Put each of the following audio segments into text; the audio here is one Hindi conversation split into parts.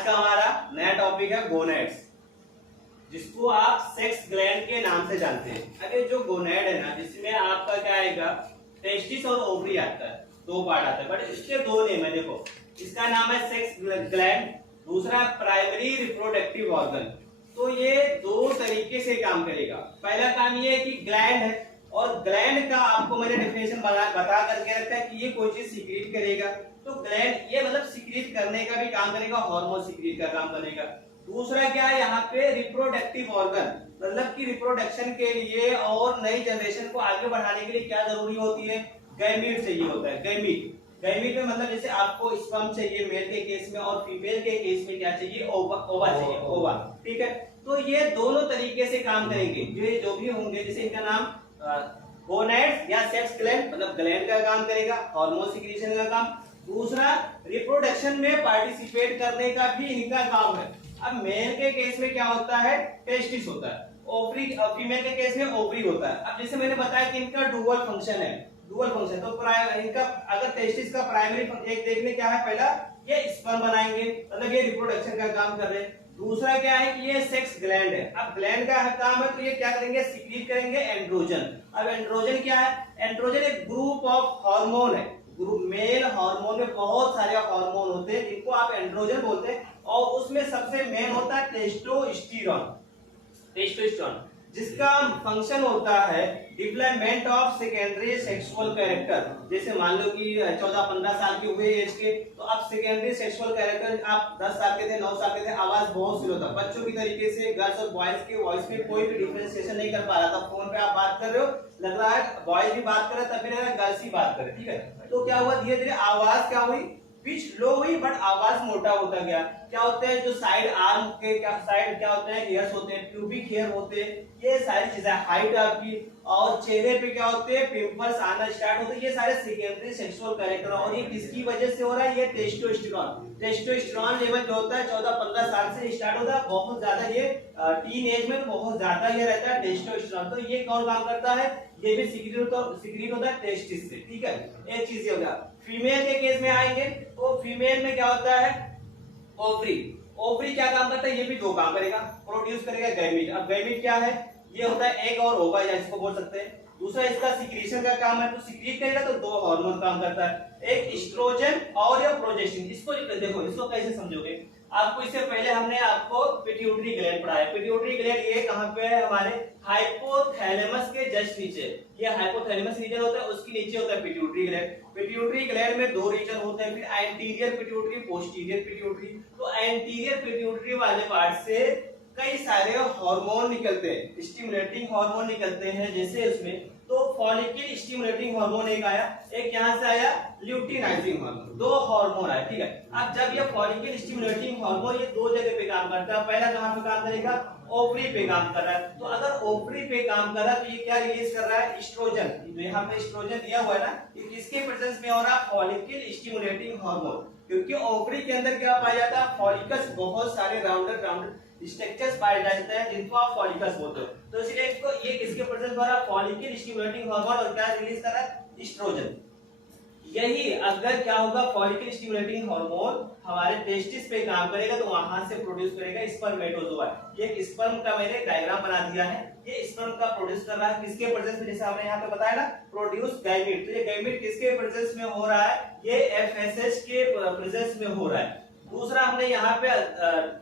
आज का हमारा नया टॉपिक है गोनेड्स, जिसको आप सेक्स ग्लैंड के नाम से जानते हैं। अब ये जो गोनेड है ना, जिसमें आपका क्या आएगा, टेस्टिस और ओवरी आता है, दो पार्ट आता है, बट इसके दो नेम है। देखो, इसका नाम है सेक्स ग्लैंड, दूसरा प्राइमरी रिप्रोडक्टिव ऑर्गन। तो ये दो तरीके से काम करेगा। पहला काम ये है कि ग्लैंड है, और ग्लैंड का आपको मैंने डेफिनेशन बता करके रखा है कि ये कोई चीज सीक्रेट करेगा। तो ग्लैंड ये मतलब सीक्रेट करने का भी काम करेगा, हार्मोन सीक्रेट का काम करेगा। दूसरा क्या है यहाँ पे, रिप्रोडक्टिव ऑर्गन, मतलब कि रिप्रोडक्शन के लिए और नई जनरेशन को आगे बढ़ाने के लिए क्या जरूरी होती है, गैमीट चाहिए होता है। गैमीट में मतलब जैसे आपको स्पर्म चाहिए मेल के केस में, और फीमेल के केस में क्या चाहिए, ओवा चाहिए, ओवा। ठीक है, तो ये दोनों तरीके से काम करेंगे। जो भी होंगे, जैसे इनका नाम गोनेड्स या सेक्स ग्लैंड, मतलब ग्लैंड का काम करेगा, हार्मोन सीक्रेशन का काम। दूसरा, रिप्रोडक्शन में पार्टिसिपेट करने का भी इनका काम है। अब मेल के केस में क्या होता है, टेस्टिस होता है, ओवरी, फीमेल के केस में ओवरी होता है। अब जैसे मैंने बताया कि इनका डुअल फंक्शन है, डुअल फंक्शन। तो इनका अगर टेस्टिस का प्राइमरी एक देखने क्या है, पहला ये स्पर्म बनाएंगे, मतलब ये रिप्रोडक्शन का काम कर रहे हैं। दूसरा क्या है कि ये सेक्स ग्लैंड है। अब ग्लैंड का काम है, तो ये क्या करेंगे, सीक्रेट करेंगे एंड्रोजन। अब एंड्रोजन क्या है, एंड्रोजन एक ग्रुप ऑफ हार्मोन है। मेल हार्मोन में बहुत सारे हार्मोन होते हैं जिनको आप एंड्रोजन बोलते हैं, और उसमें सबसे मेन होता है टेस्टोस्टेरोन, जिसका फंक्शन होता है development of secondary sexual character. जैसे मान लो कि 14-15 साल के हुए एज के, तो अब सेकेंडरी सेक्सुअल कैरेक्टर, आप 10 साल के थे, 9 साल के थे, आवाज बहुत स्लो था, बच्चों की तरीके से गर्ल्स और बॉयज के वॉइस में कोई भी डिफरेंशिएशन नहीं कर पा रहा था। फोन पे आप बात कर रहे हो, लग रहा है बॉयज भी बात कर रहे, तब भी लग रहा है गर्ल्स ही बात कर रहे। ठीक है, तो क्या हुआ, धीरे धीरे आवाज क्या हुई, पिच लो हुई, बट आवाज मोटा होता गया। क्या होते हैं, जो साइड आर्म के साइड क्या होते हैं, हेयर्स होते हैं, प्यूबिक हेयर होते हैं, ये सारी चीजें, हाइट आपकी, और चेहरे पे क्या होते हैं, पिंपल्स आना स्टार्ट होते हैं, ये सारे सेकेंडरी सेक्सुअल कैरेक्टर। और ये किसकी वजह से हो रहा है, ये टेस्टोस्टेरोन लेवल जो होता है 14-15 साल से स्टार्ट होता है, बहुत ज्यादा ये टीन एज में बहुत ज्यादा ये रहता है टेस्टोस्टेरोन। तो ये कौन काम करता है, ये भी सीक्रेट होता है टेस्टिस से। ठीक है, एक चीज ये हो गया। फीमेल के केस में आएंगे, तो फीमेल में क्या होता है, ओवरी। ओवरी क्या काम करता है, ये भी दो काम करेगा, प्रोड्यूस करेगा गैमीट। अब गैमीट क्या है, ये होता है एग और ओवा, या इसको बोल सकते हैं। दूसरा, इसका सिक्रीशन का काम है, तो सिक्रीट करेगा तो दो हार्मोन काम करता है, एक एस्ट्रोजन और या प्रोजेस्टिन। इसको देखो, इसको कैसे समझोगे, आपको इससे पहले हमने आपको पिट्यूटरी ग्लैंड पढ़ाया। पिट्यूटरी ग्लैंड ये कहां पे है, हमारे हाइपोथैलेमस के जस्ट नीचे। ये हाइपोथैलेमस रीजन होता है, उसके नीचे होता है पिट्यूटरी ग्लैंड। पिट्यूटरी ग्लैंड में दो रीजन होते हैं, फिर एंटीरियर पिट्यूटरी, पोस्टीरियर पिट्यूटरी। तो एंटीरियर पिट्यूटरी वाले पार्ट से कई सारे हार्मोन निकलते हैं, स्टिमुलेटिंग हार्मोन निकलते हैं। जैसे उसमें तो फॉलिकल स्टिमुलेटिंग हार्मोन एक आया, एक यहां से आया ल्यूटिनाइजिंग हार्मोन, दो हार्मोन आए। ठीक है, अब जब ये फॉलिकल स्टिमुलेटिंग हार्मोन ये दो जगह पे काम करता है, पहला कहां पे काम करेगा, ओवरी पे काम कर रहा है। तो अगर ओवरी पे काम कर रहा है, तो ये क्या रिलीज कर रहा है, एस्ट्रोजन। तो यहाँ पे एस्ट्रोजन दिया हुआ है ना, ये किसके प्रेजेंस में हो रहा है, फॉलिकल स्टिमुलेटिंग हार्मोन। क्योंकि ओवरी के अंदर क्या पाया जाता है, फॉलिकल्स, बहुत सारे राउंडेड स्ट्रक्चर्स पाए जाते हैं जिनको आप फॉलिकल्स बोलते हो। तो इसलिए इसको ये किसके प्रेजेंस द्वारा, फॉलिकल स्टिमुलेटिंग हार्मोन, और क्या रिलीज कर रहा है, एस्ट्रोजन। यही अगर क्या होगा, फॉलिकल स्टिमुलेटिंग हार्मोन हमारे टेस्टिस पे काम करेगा, तो वहां से प्रोड्यूस करेगा स्पर्मेटोजोआ। ये स्पर्म का मैंने डायग्राम बना दिया है, ये स्पर्म का प्रोड्यूस कर रहा है किसके प्रेजेंस में, जैसे हमने यहाँ पे बताया ना, प्रोड्यूस गैमीट। तो ये गैमीट किसके प्रेजेंस में हो रहा है, ये एफएसएच के प्रेजेंस में हो रहा है। दूसरा, हमने यहाँ पे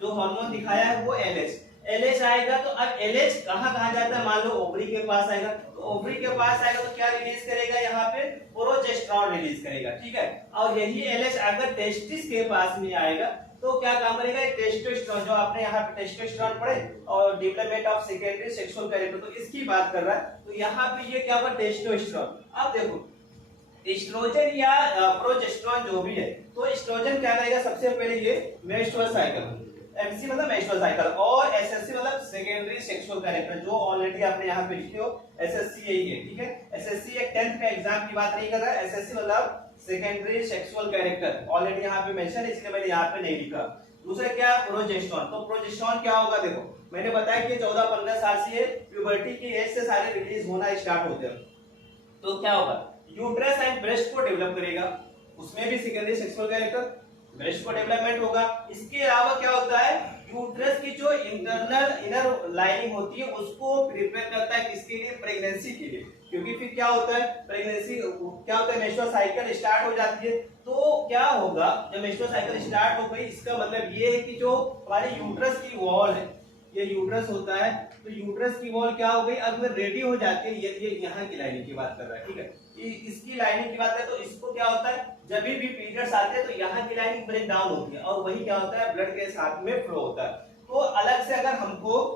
जो हार्मोन दिखाया है वो एलएच आएगा। तो अब एलएच कहाँ जाता है, मान लो ओवरी के पास आएगा, तो ओवरी के पास आएगा तो क्या रिलीज करेगा, यहाँ पे प्रोजेस्टेरोन रिलीज करेगा। ठीक है, और यही एलएच अगर टेस्टिस के पास में आएगा तो क्या काम करेगा, टेस्टोस्टेरोन, जो आपने यहाँ पे टेस्टोस्टेरोन पढ़े, और development of secondary sexual character, तो इसकी बात कर रहा है। तो यहाँ पे ये क्या हुआ, टेस्टोस्टेरोन। अब देखो, एस्ट्रोजन या प्रोजेस्टेरोन जो भी है, तो एस्ट्रोजन क्या करेगा, सबसे पहले ये मेंस्ट्रुअल साइकिल, एमसी मतलब मेंस्ट्रुअल साइकिल, और एसएससी मतलब सेकेंडरी सेक्सुअल कैरेक्टर, जो ऑलरेडी आपने यहाँ पे लिखे हो, एसएससी यही है। ठीक है, एसएससी एक 10th का एग्जाम की बात नहीं कर रहा है, एसएससी मतलब सेकेंडरी सेक्सुअल कैरेक्टर, ऑलरेडी यहाँ पे मेंशन है, इसलिए मैंने यहाँ पे नहीं लिखा। दूसरा क्या, प्रोजेस्टेरोन। तो प्रोजेस्टेरोन क्या होगा, देखो मैंने बताया कि 14-15 साल से प्यूबर्टी की एज से सारे रिलीज होना स्टार्ट होते हैं। तो क्या होगा, यूट्रस एंड ब्रेस्ट को डेवलप करेगा, उसमें भी सेकेंडरी सेक्सुअल कैरेक्टर, ब्रेस्ट को डेवलपमेंट होगा। इसके अलावा क्या होता है, यूट्रस की जो इंटरनल इनर लाइनिंग होती है उसको प्रिपेयर करता है किसके लिए, प्रेगनेंसी के लिए। क्योंकि फिर क्या होता है, प्रेगनेंसी क्या होता है, मेंस्ट्रुअल साइकिल स्टार्ट हो जाती है। तो क्या होगा, जब मेंस्ट्रुअल साइकिल स्टार्ट हो गई, इसका मतलब ये है कि जो हमारी यूट्रस की वॉल है, ये यूट्रस होता है, तो यूट्रस की वॉल क्या हो गई, अब रेडी हो जाती है। ये यहाँ की लाइनिंग की बात कर रहा है, ठीक है, इसकी लाइनिंग की बात करें तो इसको क्या होता है, जब भी पीरियड्स आते हैं तो यहाँ की लाइनिंग ब्रेक डाउन होती है और वही क्या होता है, ब्लड के साथ में फ्लो होता है। तो अलग से अगर हमको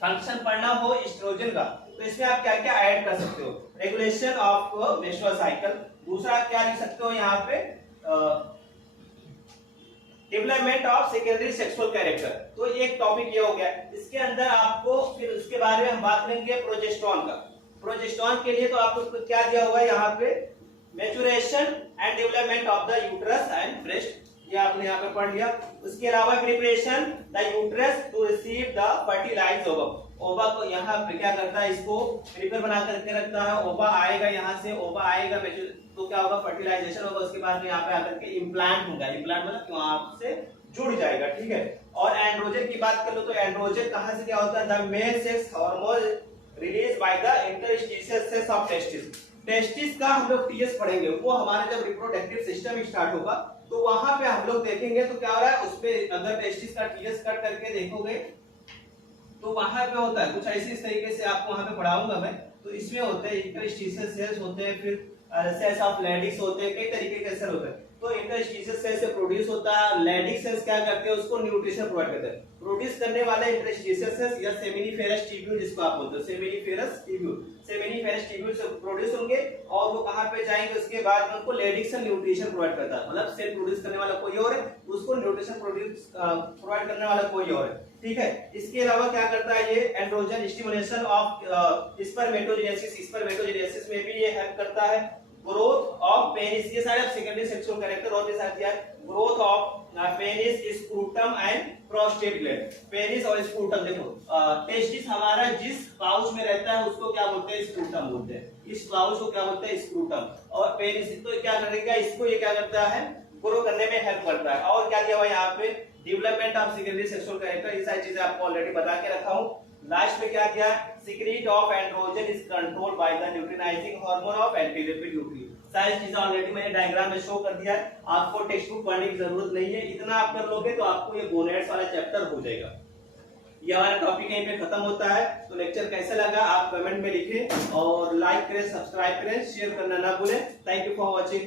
फंक्शन पढ़ना हो एस्ट्रोजन का, तो इसमें आप क्या क्या ऐड कर सकते हो, रेगुलेशन ऑफ मेंस्ट्रुअल साइकिल। दूसरा क्या लिख सकते हो यहाँ पे, development of secondary sexual character. तो एक टॉपिक ये हो गया। इसके अंदर आपको फिर उसके बारे में हम बात करेंगे प्रोजेस्टेरॉन का। प्रोजेस्टेरॉन के लिए तो आपको क्या दिया हुआ है यहाँ पे, maturation and development of the uterus and breast, ये आपने यहाँ पे पढ़ लिया। उसके अलावा preparation the uterus to receive the fertilized ovum. Ova को यहाँ पे क्या करता है, इसको प्रिपेयर बना करके रखता है। ओवा आएगा यहाँ से, ओवा आएगा तो क्या होगा, फर्टिलाइजेशन होगा। उसके बाद में यहाँ पे आकर के इम्प्लांट होगा। इम्प्लांट मतलब वहां से जुड़ जाएगा, ठीक है। और एंड्रोजन की बात कर लो तो एंड्रोजन कहाँ से क्या होता है, the male sex hormone release by the interstitial cells of testis. Testis का हम लोग टीएस पढ़ेंगे, वो हमारा जब रिप्रोडक्टिव सिस्टम स्टार्ट होगा तो वहां पे हम लोग देखेंगे तो क्या हो रहा है, उस पे अगर टेस्टिस का टीएस कट करके देखोगे तो वहां पे होता है कुछ ऐसे, इस तरीके से आपको वहां पे पढ़ाऊंगा मैं। तो इसमें होते हैं इंटरस्टिशियल सेल्स होते हैं, फिर सेल्स ऑफ लैडिक्स होते हैं, कई तरीके के सेल होते हैं। तो इंटरस्टिशियल सेल से प्रोड्यूस होता है, लैडिक सेल्स क्या करते हैं, उसको न्यूट्रिशन प्रोवाइड करते हैं। प्रोड्यूस करने वाले इंटरस्टिशियल सेल्स या सेमिनिफेरस ट्यूब्यूल जिसको आप बोलते हो, सेमिनिफेरस ट्यूब्यूल से प्रोड्यूस होंगे और वो कहां पे जाएंगे, उसके बाद उनको लैडिक सेल न्यूट्रिशन प्रोवाइड करता है। मतलब सेल प्रोड्यूस करने वाला कोई और है, उसको न्यूट्रिशन प्रोवाइड करने वाला कोई और है, ठीक है। इसके अलावा क्या करता है, ये एंड्रोजन स्टिमुलेशन ऑफ स्पर्मेटोजेनेसिस में भी ये हेल्प करता है। ग्रोथ ऑफ पेनिस, ये सारे सेकेंडरी सेक्सुअल कैरेक्टर और भी साथ दिया है। Growth of penis, scrotum and prostate gland. Penis और स्क्रूटम, देखो टेस्टिस हमारा जिस पाउच में रहता है उसको क्या बोलते हैं, स्क्रूटम बोलते हैं। इस पाउच को क्या बोलते हैं, स्क्रूटम। और पेनिस तो क्या करेगा, इसको ये क्या करता है, ग्रो करने में हेल्प करता है। और क्या दिया हुआ है यहाँ पे, development of secondary sexual character. ये सारी चीजें आपको ऑलरेडी बता के रखा हूँ। लास्ट में क्या दिया, secret of androgen is controlled by the luteinizing hormone of anterior nucleus. सारी चीजें ऑलरेडी मैंने डायग्राम में शो कर दिया है, आपको टेक्स्ट बुक पढ़ने की जरूरत नहीं है। इतना आप कर लोगे तो आपको ये गोनेड्स वाला चैप्टर हो जाएगा। ये हमारा टॉपिक यहीं पे खत्म होता है। तो लेक्चर कैसा लगा आप कमेंट में लिखें और लाइक करें, सब्सक्राइब करें, शेयर करना ना भूलें। Thank you for watching.